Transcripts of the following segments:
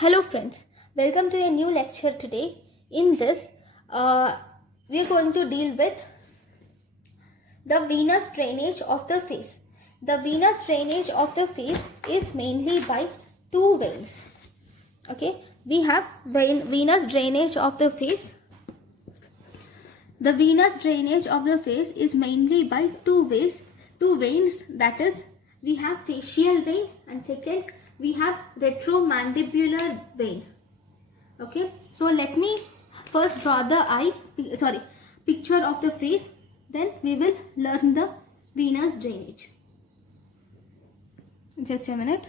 Hello friends, welcome to a new lecture today. In this, we are going to deal with the venous drainage of the face. The venous drainage of the face is mainly by two veins. Okay, we have venous drainage of the face. The venous drainage of the face is mainly by two veins. That is, we have facial vein and second we have retromandibular vein. Okay, so let me first draw the picture of the face, then we will learn the venous drainage. Just a minute.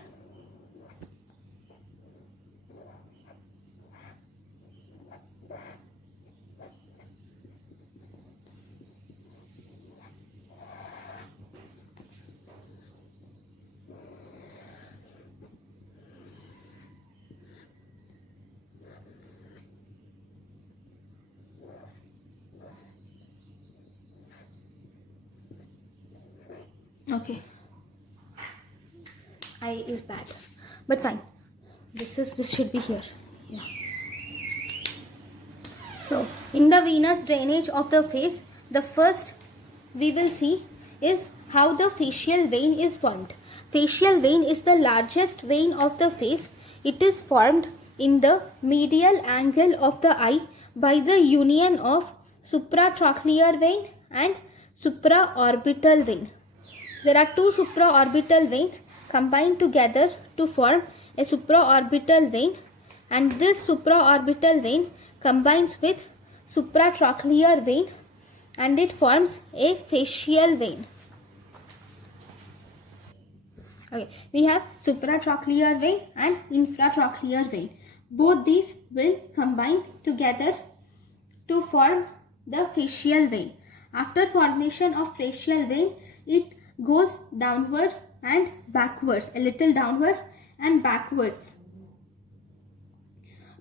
Okay, eye is bad, but fine. This should be here. Yeah. So in the venous drainage of the face, the first we will see is how the facial vein is formed. Facial vein is the largest vein of the face. It is formed in the medial angle of the eye by the union of supratrochlear vein and supraorbital vein. There are two supraorbital veins combined together to form a supraorbital vein, and this supraorbital vein combines with supratrochlear vein and it forms a facial vein. Okay, we have supratrochlear vein and infratrochlear vein. Both these will combine together to form the facial vein. After formation of facial vein, it goes downwards and backwards, a little downwards and backwards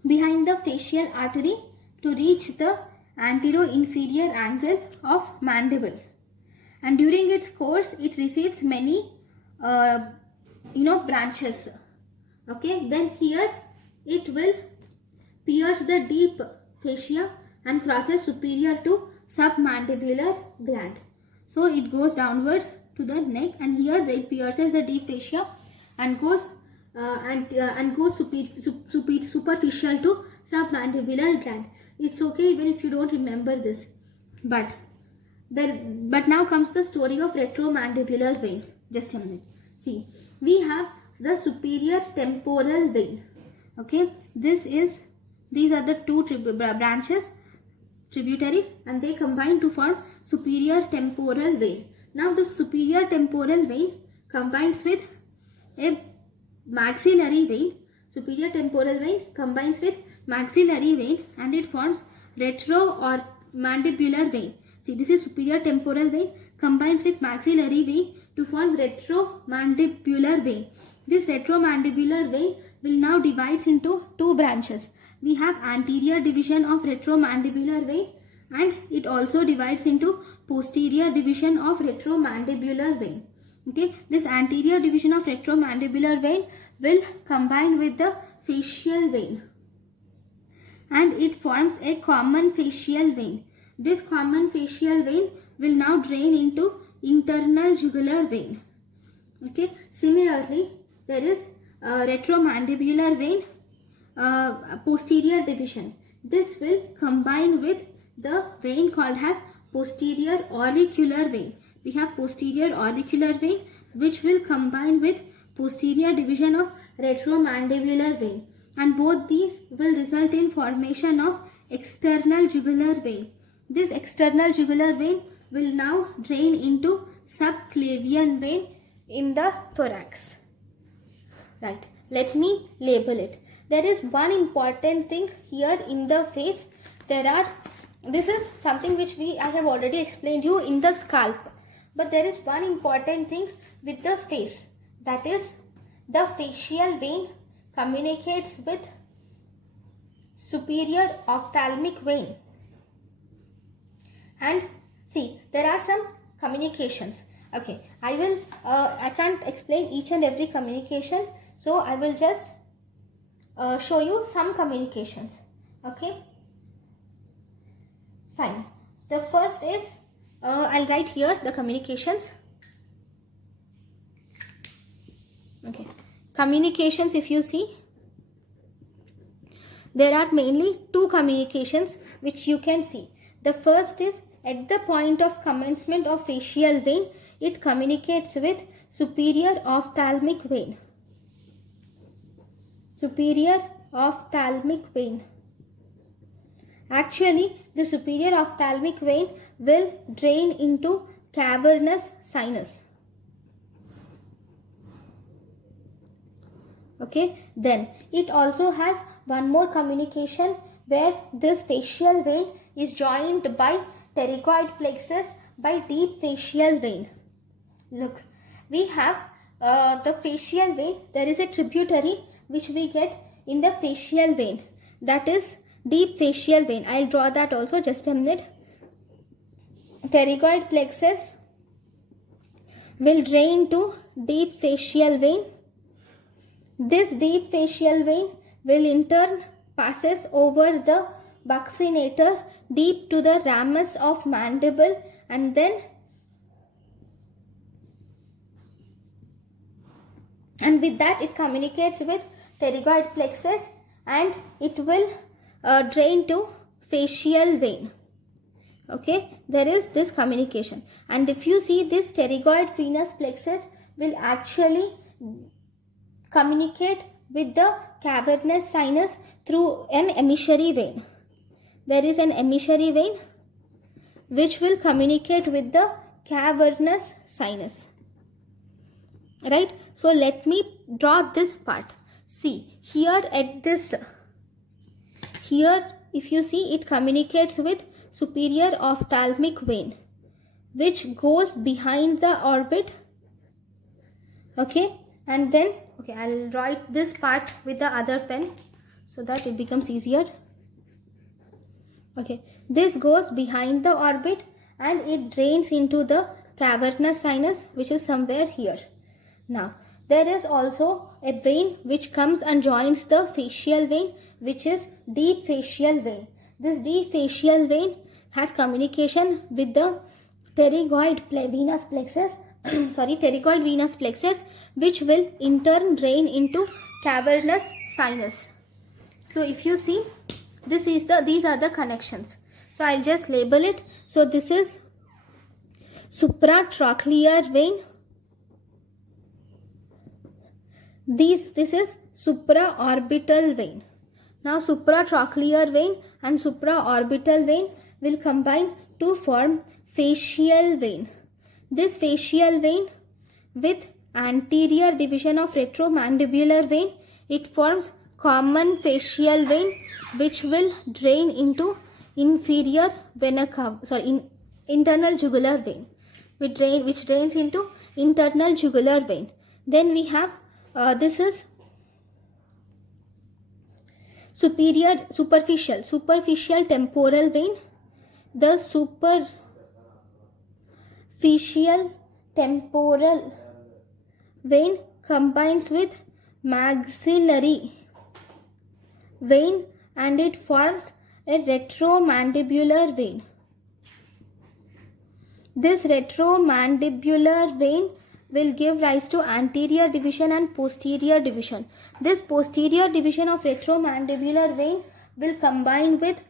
behind the facial artery to reach the antero-inferior angle of mandible. And during its course, it receives many branches. Okay, then here it will pierce the deep fascia and crosses superior to submandibular gland. So it goes downwards to the neck, and here it pierces the deep fascia and goes superficial to submandibular gland. It's okay even if you don't remember this, but now comes the story of retromandibular vein. Just a minute. See, we have the superior temporal vein. Okay, these are the two branches, tributaries, and they combine to form superior temporal vein. Now the superior temporal vein combines with a maxillary vein. Superior temporal vein combines with maxillary vein and it forms retro or mandibular vein. See, this is superior temporal vein combines with maxillary vein to form retromandibular vein. This retromandibular vein will now divides into two branches. We have anterior division of retromandibular vein and it also divides into posterior division of retromandibular vein. Okay, this anterior division of retromandibular vein will combine with the facial vein and it forms a common facial vein. This common facial vein will now drain into internal jugular vein. Okay, similarly there is retromandibular vein posterior division. This will combine with the vein called as posterior auricular vein. We have posterior auricular vein which will combine with posterior division of retromandibular vein, and both these will result in formation of external jugular vein. This external jugular vein will now drain into subclavian vein in the thorax. Right, let me label it. There is one important thing here in the face. This is something which I have already explained you in the scalp. But there is one important thing with the face. That is, the facial vein communicates with superior ophthalmic vein. And see, there are some communications. Okay, I can't explain each and every communication. So I will just show you some communications. Okay, fine. The first is, I'll write here the communications. Okay, communications, if you see, there are mainly two communications which you can see. The first is at the point of commencement of facial vein, it communicates with superior ophthalmic vein. Superior ophthalmic vein. Actually, the superior ophthalmic vein will drain into cavernous sinus. Okay, then it also has one more communication where this facial vein is joined by pterygoid plexus by deep facial vein. Look, we have the facial vein. There is a tributary which we get in the facial vein, that is deep facial vein. I'll draw that also, just a minute. Pterygoid plexus will drain to deep facial vein. This deep facial vein will in turn passes over the buccinator deep to the ramus of mandible, and then with that it communicates with pterygoid plexus and it will drain to facial vein. Okay, there is this communication, and if you see, this pterygoid venous plexus will actually communicate with the cavernous sinus through an emissary vein. There is an emissary vein which will communicate with the cavernous sinus. Right? So let me draw this part. See, here at this, here if you see, it communicates with superior ophthalmic vein which goes behind the orbit. Okay, and then, okay, I'll write this part with the other pen so that it becomes easier. Okay, this goes behind the orbit and it drains into the cavernous sinus which is somewhere here. Now, there is also a vein which comes and joins the facial vein, which is deep facial vein. This deep facial vein has communication with the pterygoid venous plexus, pterygoid venous plexus, which will in turn drain into cavernous sinus. So if you see, these are the connections. So I'll just label it. So this is supratrochlear vein. This is supraorbital vein. Now supratrochlear vein and supraorbital vein will combine to form facial vein. This facial vein with anterior division of retromandibular vein, it forms common facial vein which will drain into inferior vena cava, internal jugular vein, which drains into internal jugular vein. Then we have this is superficial temporal vein. The superficial temporal vein combines with maxillary vein and it forms a retromandibular vein. This retromandibular vein will give rise to anterior division and posterior division. This posterior division of retromandibular vein will combine with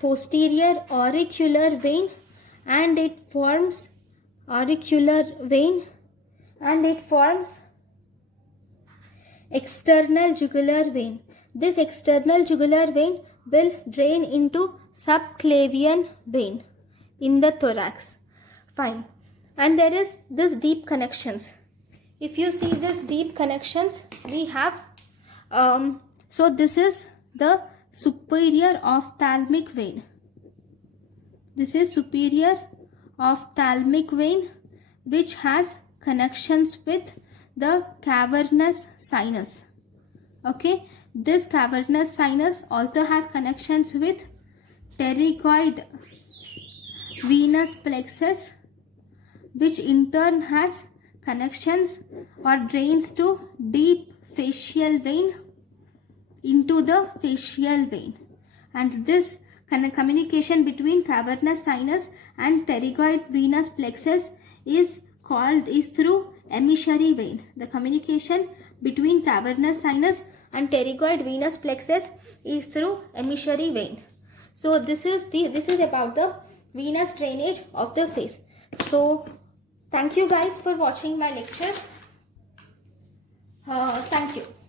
posterior auricular vein and it forms external jugular vein. This external jugular vein will drain into subclavian vein in the thorax. Fine. And there is this deep connections. If you see this deep connections, we have, so this is the superior ophthalmic vein. This is superior ophthalmic vein which has connections with the cavernous sinus. Okay, this cavernous sinus also has connections with pterygoid venous plexus, which in turn has connections or drains to deep facial vein, into the facial vein. And this communication between cavernous sinus and pterygoid venous plexus is through emissary vein. The communication between cavernous sinus and pterygoid venous plexus is through emissary vein. So this is about the venous drainage of the face. So thank you guys for watching my lecture. Thank you.